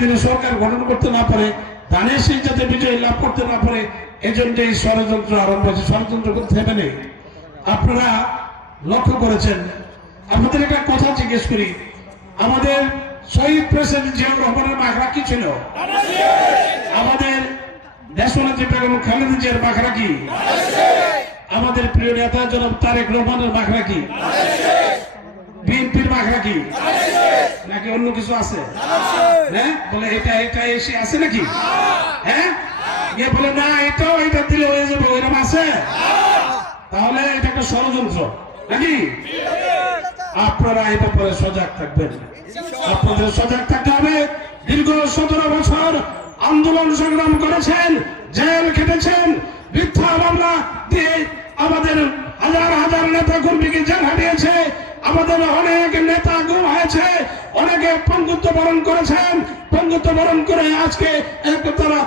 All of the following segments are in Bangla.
দিনে সরকার গঠন করতে না পারে, ধানের শীষ যাতে বিজয় লাভ করতে না পারে, এজন্য এই ষড়যন্ত্র আরম্ভ হয়েছে। ষড়যন্ত্র করতে হবে নেই। আপনারা লক্ষ্য করেছেন, আমাদের একটা কথা জিজ্ঞেস করি, আমাদের শহীদ প্রেসিডেন্ট জিয়াউর রহমানের মাখরা কি ছিল? আমাদের দেশনেত্রী বেগম খালেদা জিয়ার মাখরা কি? আমাদের প্রিয় নেতা জনাব তারেক রহমানের মাখরা কি? বিএনপির মাখরা কি? নাকি অন্য কিছু আছে? হ্যাঁ, বলে এটা এটা এসে আছে নাকি? হ্যাঁ, গিয়ে বলে না এটাও এটা দিলে হয়ে যাবে, ওইরকম আছে? তাহলে এটা একটা ষড়যন্ত্র নাকি? আপনারা এই ব্যাপারে সজাগ থাকবেন। আপনাদের সজাগ থাকতে হবে। দীর্ঘ 17 বছর আন্দোলন সংগ্রাম করেছেন, জেল খেটেছেন, মিথ্যা মামলা দিয়ে আমাদের হাজার হাজার নেতা কর্মীকে জেল হারিয়েছে, আমাদের অনেক নেতা গুম হয়েছে, অনেকে পঙ্গুত্ব বরণ করেছেন, পঙ্গুত্ব বরণ করে আজকে তারা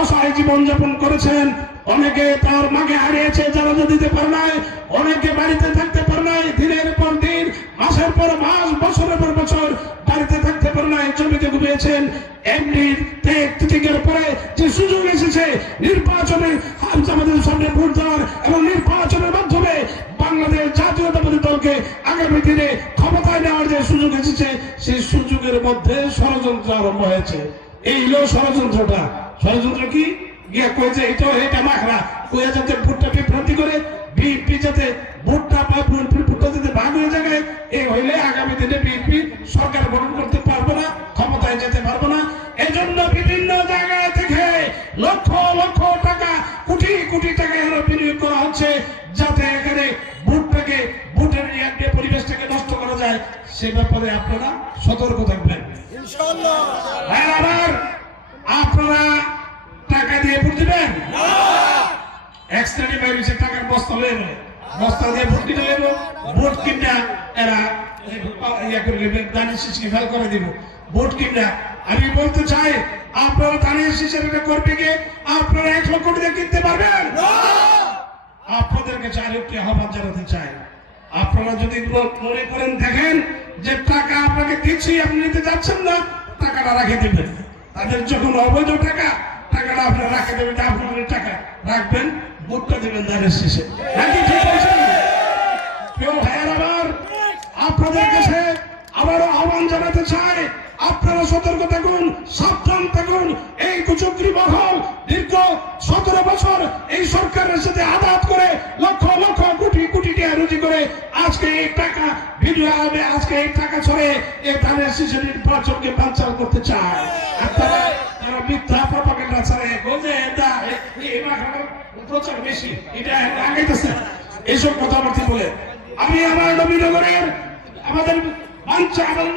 অসহায় জীবন যাপন করেছেন, অনেকে তার মাকে হারিয়েছে জানাজা দিতে পারে নাই, অনেকে বাড়িতে থাকতে পারে নাই, দিনের পর দিন মাসের পর মাস বছরের পর বছর বাড়িতে থাকতে পারে নাই, জমিতে ঘুমিয়েছেন। এমনির টেকের পরে যে সুযোগ এসেছে নির্বাচনে আমাদের সামনে ভোট দেওয়ার এবং নির্বাচনের মাধ্যমে বাংলাদেশ জাতীয়তাবাদী দলকে আগামী দিনে ক্ষমতায় নেওয়ার যে সুযোগ এসেছে, সেই সুযোগের মধ্যে ষড়যন্ত্র আরম্ভ হয়েছে। এই হলো ষড়যন্ত্রটা। ষড়যন্ত্র কি? গিয়া কয়েছে এটা মাখরা কয়ে যাতে ভোটটা বিভ্রান্তি করে, বিএনপি যাতে ভোটটা পায়, ভোটটা যাতে ভাগ হয়ে যায়, এই হইলে আগামী দিনে বিএনপি সরকার গঠন করতে পারবে না, ক্ষমতায় যেতে পারবে না। এজন্য বিভিন্ন জায়গায় থেকে লক্ষ লক্ষ টাকা, কোটি কোটি টাকা এর বিনিয়োগ করা হচ্ছে, যাতে এখানে ভোটটাকে, ভোটের পরিবেশটাকে নষ্ট করা যায়। সে ব্যাপারে আপনারা সতর্ক থাকবেন ইনশাআল্লাহ। আবার আপনারা টাকা দিয়ে ভোট দিবেন না। এক শ্রেণী বাইরে টাকার বস্তা লয়ে নেবে, বস্তা দিয়ে ভোট কিনে নেব, ভোট কিনা এরা ইয়া করে নেবে, ধানের শীষকে ফেল করে দিব ভোট কিনা। আমি বলতে চাই, আপনারা ধানের শীষের এটা করবে গিয়ে আপনারা 1 লক্ষ টাকা কিনতে পারবেন না। আপনাদেরকে চারিত্রিক আহ্বান জানাতে চাই, আপনারা যদি মনে করেন দেখেন যে টাকা আপনাকে দিচ্ছি, আপনি নিতে যাচ্ছেন না, টাকাটা রাখে দেবেন। তাদের যখন অবৈধ টাকা, টাকাটা আপনারা রাখে দেবেন, আপনাদের টাকা রাখবেন, ভোটটা দেবেন ধানের শীষে। নাকি ঠিক বলছেন? কেউ ভাইয়ের আবার আপনাদের কাছে আবারও আহ্বান জানাতে চাই, আপনারা সতর্ক থাকুন, সাবধান থাকুন। এই কুচক্রী মহল দীর্ঘ 17 বছর এই সরকারের সাথে আঘাত করে লক্ষ লক্ষ কোটি কোটি টাকা রুজি করে আজকে এই টাকা ভিডিও হবে, আজকে এই টাকা ছড়ে এই ধানের শীষের নির্বাচনকে বানচাল করতে চায়। আপনারা তারা মিথ্যা প্রপাগান্ডা ছাড়ে বলছে এটা প্রচার বেশি, এটা আগাইতেছে এইসব কথাবার্তা বলে। আমি আমার নবীনগরের আমাদের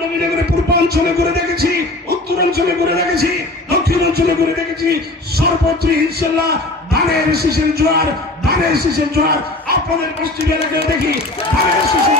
নবীনগরে পূর্বাঞ্চলে করে দেখেছি, উত্তরাঞ্চলে করে দেখেছি, দক্ষিণ অঞ্চলে করে দেখেছি, সর্বত্র ইনশাআল্লাহ ধানের শীষের জোয়ার, ধানের শীষের জোয়ার। আপনাদের পশ্চিম এলাকায় দেখি ধানের শীষের